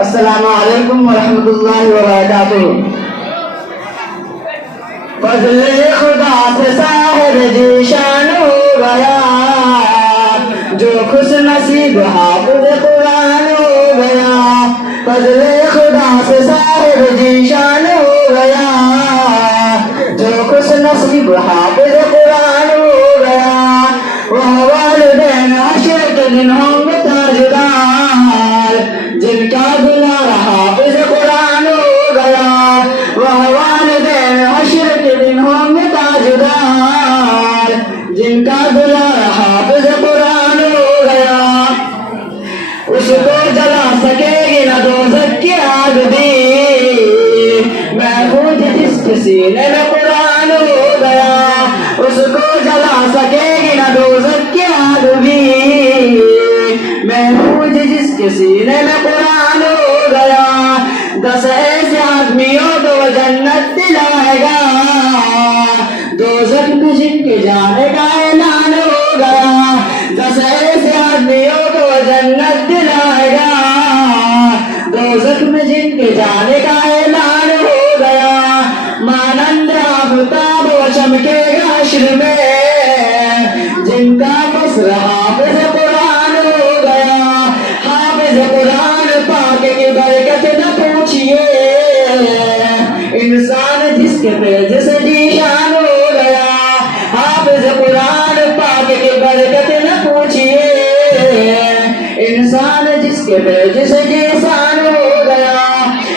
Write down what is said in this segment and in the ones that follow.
السلام علیکم ورحمۃ اللہ وبرکاتہ۔ فضل خدا سے ساحر جی شان ہو گیا، جو خوش نصیب حافظ قرآن ہو گیا۔ فضل خدا سے ساحر جی شان ہو گیا، جو خوش نصیب حافظ قرآن ہو گیا۔ وہ والدین حشر کے دن ہوں گے تاجدار، جن کا دلارا حافظ قرآن ہو گیا۔ وہ والدین حشر کے دن ہوں گے تاجدار، جن کا دلارا حافظ قرآن ہو گیا۔ اس کو جلا سکے گی نہ دوزخ کی آگ بھی، محفوظ جس کے سینے میں قرآن ہو گیا۔ اس کو جلا سکے گی نہ دوزخ کی آگ بھی، محفوظ جس کے سینے میں قرآن ہو گیا۔ 10 ایسے آدمیوں کو جنت دلائے گا، دوزخ میں جن کے جانے کا اعلان ہو گیا۔ 10 ایسے آدمیوں کو جنت دلائے گا، دوزخ میں جن کے جانے کا اعلان ہو گیا۔ مانند آفتاب و چمکے گا حشر میں، جن کا فصل حافظ قرآن ہو گیا۔ حافظ قرآن پاک کی برکت نہ پوچھئے، انسان جس کے پیج سے جی شان ہو گیا۔ حافظ قرآن پاک کی برکت نہ پوچھئے، انسان جس کے پیج سے جی شان ہو گیا۔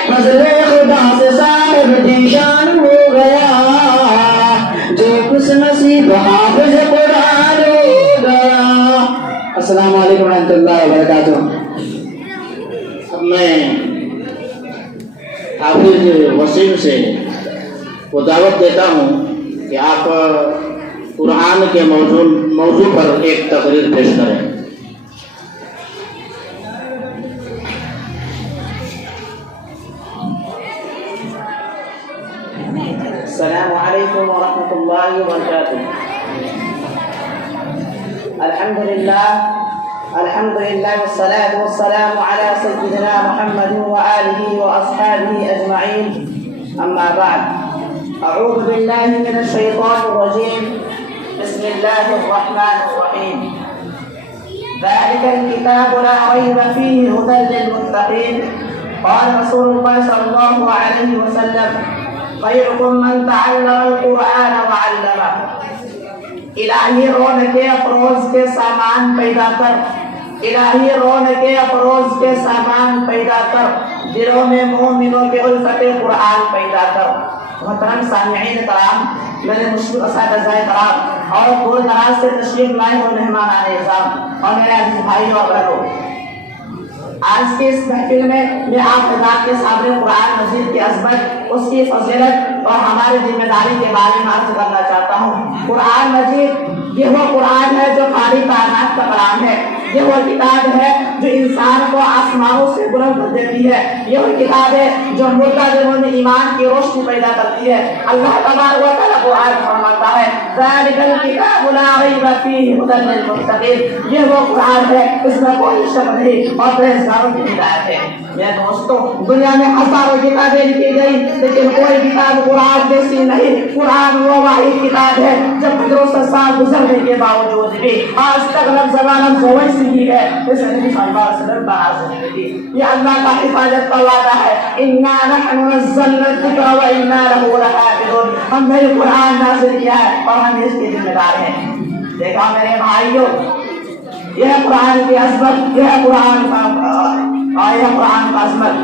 فضل خدا سے صاحب جی شان ہو گیا، جو خوش نصیب حافظ قرآن ہو گیا۔ السلام علیکم ورحمۃ اللہ وبرکاتہ۔ اب میں حافظ وسیم سے وہ دعوت دیتا ہوں کہ آپ قرآن کے موضوع پر ایک تقریر پیش کریں۔ السلام علیکم ورحمۃ اللہ وبرکاتہ۔ الحمد للہ والصلاة والسلام علی سیدنا محمد وآلہ وأصحابہ اجمعین، اما بعد، اعوذ باللہ من الشیطان الرجیم، بسم اللہ الرحمن الرحیم۔ ذلك الكتاب لا ريب فيه هدى للمتقين، قال رسول اللہ صلی اللہ علیہ وسلم، خیرکم من تعلم القرآن وعلمہ۔ الہی رونق افروز کے سامان پیدا کر، الہی رونق افروز کے سامان پیدا کر، دلوں میں مومنوں کے الفت قرآن پیدا کر۔ محترم سامعین کرام، میرے مشکل اساتذہ کرام اور دور دراز سے تشریف لائے ہوئے مہمان اعزام اور میرے عزیز بھائی اور بہنوں، آج کے اس محفل میں آپ حضرات کے سامنے قرآن مجید کی عظمت، اس کی فضیلت اور ہماری ذمہ داری کے بارے میں عرض کرنا چاہتا ہوں۔ قرآن مجید یہ وہ قرآن ہے جو خالق کائنات کا کلام ہے، یہ وہ کتاب ہے جو انسان کو آسمانوں سے بلند کر دیتی ہے، یہ وہ کتاب ہے جو مردہ دلوں میں ایمان کی روشنی پیدا کرتی ہے۔ اللہ تبارک و تعالیٰ قرآن فرماتا ہے، ذالک الکتاب لا ریب فیہ ھدی للمتقین، یہ وہ قرآن ہے اس میں کوئی شک نہیں اور پرہیزگاروں کی ہدایت ہے۔ میرے دوستو، دنیا میں ہزاروں کتابیں لکھی گئی لیکن کوئی کتاب قرآن جیسی نہیں۔ قرآن وہ واحد کتاب ہے جب ہزاروں سال گزرنے کے باوجود بھی آج تک لفظ زبان ویسی ہی ہے جیسے نبی صلی اللہ علیہ وسلم نازل ہوئی تھی۔ یہ اللہ کا حفاظت کا وعدہ ہے، انا نحن نزلنا الذکر وانا لہ لحافظون، ہم نے قرآن نازل کیا ہے اور ہم اس کے ذمہ دار ہیں۔ دیکھا میرے بھائیوں، یہ قرآن کی عظمت، یہ قرآن کا عظمت۔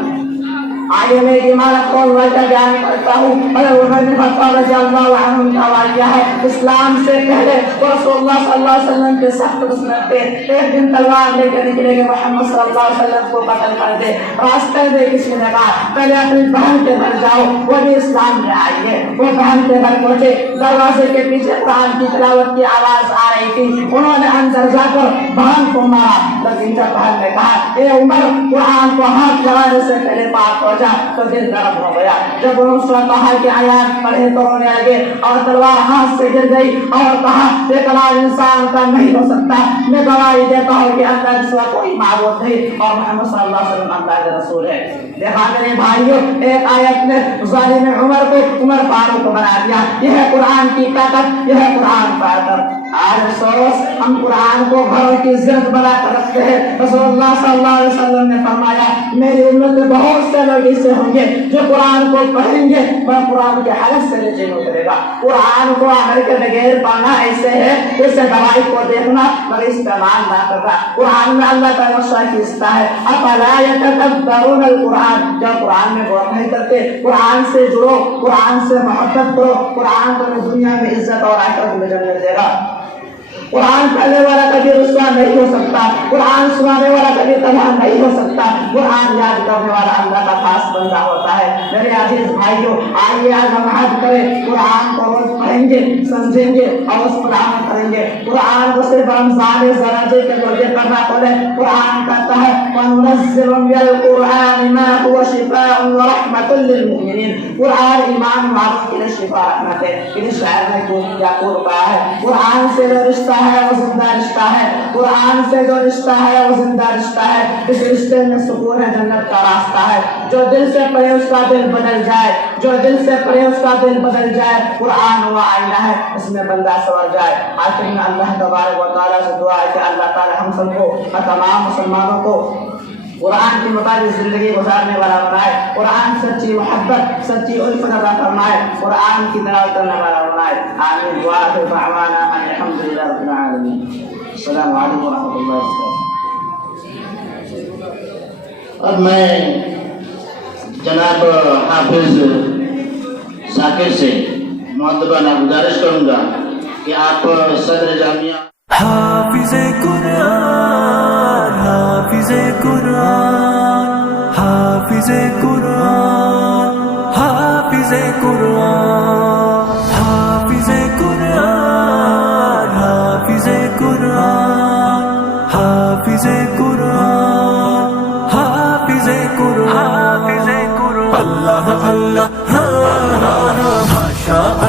آئیے میں ایمان کو بیان کرتا ہوں۔ حضرت عمر بن خطاب رضی اللہ عنہ کا واقعہ ہے۔ اسلام سے پہلے رسول اللہ صلی اللہ علیہ وسلم کے سخت دشمن تھے، ایک دن تلوار لے کر نکلے کہ محمد صلی اللہ علیہ وسلم کو قتل کر دے۔ راستے میں کسی نے کہا پہلے اپنی بہن کے گھر جاؤ، وہ بھی اسلام میں آئی ہے۔ وہ بہن کے گھر پہنچے، دروازے کے پیچھے قرآن کی تلاوت کی آواز آ رہی تھی۔ انہوں نے اندر جا کر بہن کو مارا، لیکن جب بہن نے کہا اے عمر، قرآن کو ہاتھ لگانے سے پہلے پاک ہو جا، پہنچا تو دل نرم ہو گیا. جب انہوں نے سورۃ طٰہٰ کی آیات پڑھے تو رونے لگے اور تلوار ہاتھ سے گر گئی اور کہا یہ کلام انسان کا نہیں ہو سکتا. میں گواہی دیتا ہوں کہ اللہ کے سوا کوئی معبود نہیں اور محمد صلی اللہ علیہ وسلم اللہ کے رسول ہے. دیکھا میرے بھائیوں, ایک آیت نے ظالم عمر کو عمر فاروق بنا دیا. یہ ہے قرآن کی طاقت, یہ ہے قرآن کا ادب. آج افسوس ہم قرآن کو گھروں کی زینت بنا کر رکھتے ہیں. رسول اللہ صلی اللہ علیہ وسلم نے فرمایا میری امت میں بہت سے لوگ ایسے ہوں گے جو قرآن کو پڑھیں گے مگر قرآن کے حالت سے نیچے نہیں اترے گا. قرآن کو عمل کے بغیر پانا ایسے ہے جیسے دوائی کو دیکھنا مگر استعمال نہ کرنا. قرآن میں اللہ کا نقشہ کھینچتا ہے افلا یتدبرون القرآن, جب قرآن میں غور نہیں کرتے. قرآن سے جڑو, قرآن سے محبت کرو, قرآن تمہیں دنیا میں عزت اور آخرت میں جنت دے گا. قرآن پڑھنے والا کبھی رسوا نہیں ہو سکتا, قرآن سنانے والا کبھی تباہ نہیں ہو سکتا. قرآن یاد کرنے والا اللہ کا خاص بندہ ہوتا ہے. میرے عزیز بھائیوں, آئیے آج ہم عہد کریں قرآن کو روز پڑھیں گے, سمجھیں گے اور اس پر عمل کریں گے. قرآن کو صرف رمضان درجے کے درجے پر نہ پڑھیں. قرآن کہتا ہے وَنُنَزِّلُ مِنَ الْقُرْآنِ مَا هُوَ شِفَاءٌ وَرَحْمَةٌ لِّلْمُؤْمِنِينَ. قرآن ایمان والوں کے لیے شفا رحمت ہے. اس شاعر نے کیا کہا ہے, قرآن سے جو رشتہ ہے وہ زندہ رشتہ ہے. قرآن سے جو رشتہ ہے وہ زندہ رشتہ ہے. اس رشتے میں سکون ہے, جنت کا راستہ ہے. جو دل سے پڑھے اس کا دل بدل جائے, جو دل سے پڑھے اس کا دل بدل جائے. قرآن وہ آئینہ ہے, اس میں بندہ سنور جائے. آخر میں اللہ تبارک و تعالیٰ سے دعا ہے کہ اللہ تعالیٰ ہم سب کو اور تمام مسلمانوں کو قرآن کے مطابق زندگی گزارنے والا بنائے. قرآن سچی محبت, سچی الفت عطا فرمائے. قرآن کی تلاوت کرنے والا بنائے. آمین. وآخر دعوانا ان الحمد للہ رب العالمین. السلام علیکم ورحمۃ اللہ وبرکاتہ. اور میں جناب حافظ ذاکر سے معدبانہ گزارش کروں گا کہ آپ صدر جامعہ حافظ قرآن, حافظ قرآن, حافظ قرآن, حافظ قرآن, حافظ قرآن, حافظ قرآن, حافظ قرآن, حافظ قرآن, حافظ قرآن. اللہ اللہ, ہاں ہاں ہاں, ماشاء